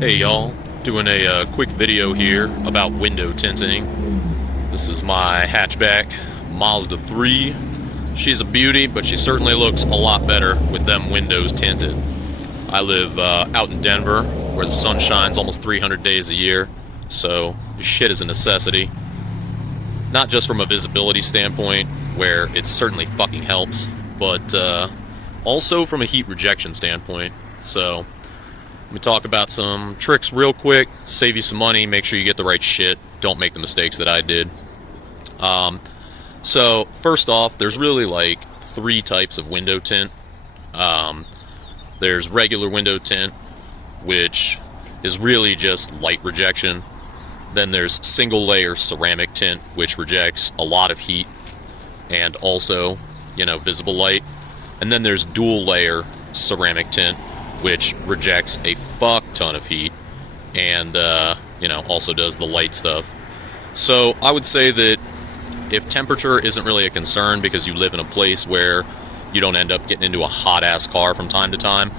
Hey y'all, doing a quick video here about window tinting. This is my hatchback Mazda 3. She's a beauty, but she certainly looks a lot better with them windows tinted. I live out in Denver, where the sun shines almost 300 days a year, so this shit is a necessity. Not just from a visibility standpoint, where it certainly fucking helps, but also from a heat rejection standpoint. So let me talk about some tricks real quick, save you some money, make sure you get the right shit, don't make the mistakes that I did. So first off, there's really like three types of window tint. There's regular window tint, which is really just light rejection. Then there's single layer ceramic tint, which rejects a lot of heat and also, visible light. And then there's dual layer ceramic tint, which rejects a fuck ton of heat and, also does the light stuff. So I would say that if temperature isn't really a concern because you live in a place where you don't end up getting into a hot-ass car from time to time,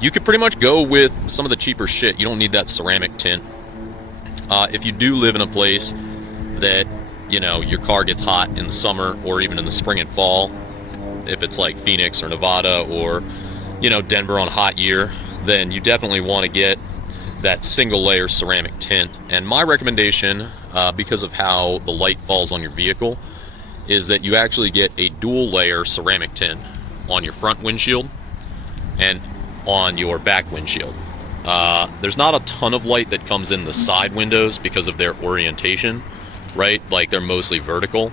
you could pretty much go with some of the cheaper shit. You don't need that ceramic tint. If you do live in a place that, your car gets hot in the summer or even in the spring and fall, if it's like Phoenix or Nevada or Denver on a hot year, then you definitely want to get that single layer ceramic tint. And my recommendation, because of how the light falls on your vehicle, is that you actually get a dual layer ceramic tint on your front windshield and on your back windshield. There's not a ton of light that comes in the side windows because of their orientation, right? Like they're mostly vertical,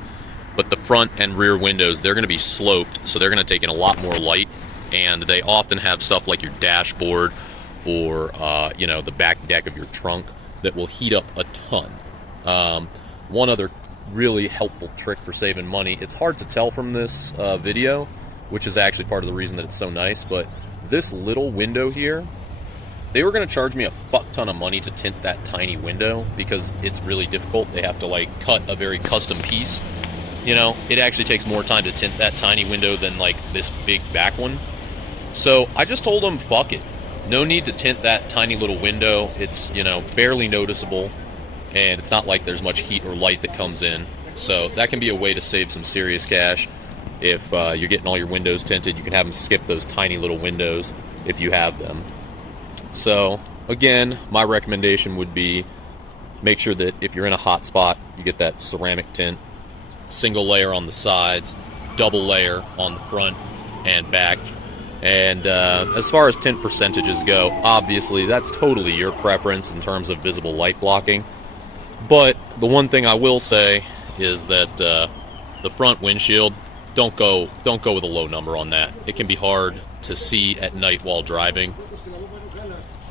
but the front and rear windows, they're going to be sloped, so they're going to take in a lot more light. And they often have stuff like your dashboard or, the back deck of your trunk that will heat up a ton. One other really helpful trick for saving money, it's hard to tell from this video, which is actually part of the reason that it's so nice, but this little window here, they were going to charge me a fuck ton of money to tint that tiny window because it's really difficult. They have to cut a very custom piece. It actually takes more time to tint that tiny window than this big back one. So I just told them, fuck it. No need to tint that tiny little window. It's, barely noticeable, and it's not like there's much heat or light that comes in. So that can be a way to save some serious cash. If you're getting all your windows tinted, you can have them skip those tiny little windows if you have them. So again, my recommendation would be make sure that if you're in a hot spot, you get that ceramic tint, single layer on the sides, double layer on the front and back. And as far as tint percentages go, obviously that's totally your preference in terms of visible light blocking. But the one thing I will say is that the front windshield, don't go with a low number on that. It can be hard to see at night while driving.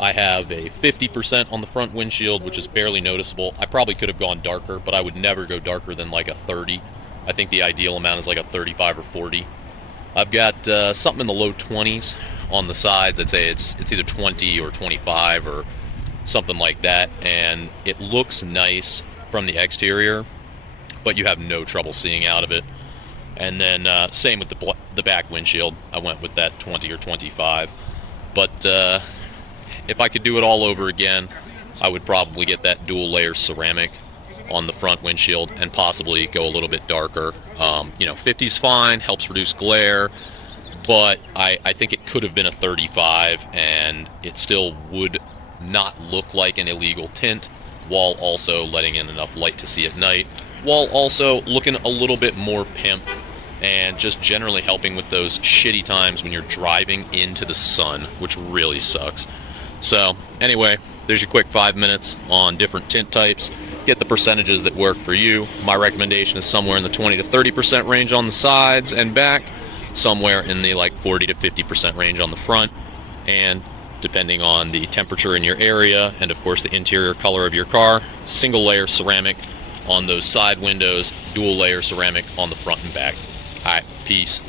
I have a 50% on the front windshield, which is barely noticeable. I probably could have gone darker, but I would never go darker than a 30. I think the ideal amount is a 35 or 40. I've got something in the low 20s on the sides. I'd say it's either 20 or 25 or something like that, and it looks nice from the exterior, but you have no trouble seeing out of it. And then same with the back windshield. I went with that 20 or 25. But if I could do it all over again, I would probably get that dual layer ceramic on the front windshield and possibly go a little bit darker. 50's fine, helps reduce glare, but I think it could have been a 35 and it still would not look like an illegal tint while also letting in enough light to see at night, while also looking a little bit more pimp and just generally helping with those shitty times when you're driving into the sun, which really sucks. So anyway, there's your quick 5 minutes on different tint types. Get the percentages that work for you. My recommendation is somewhere in the 20 to 30% range on the sides and back, somewhere in the 40 to 50% range on the front, and depending on the temperature in your area and of course the interior color of your car, single layer ceramic on those side windows, dual layer ceramic on the front and back. All right, peace.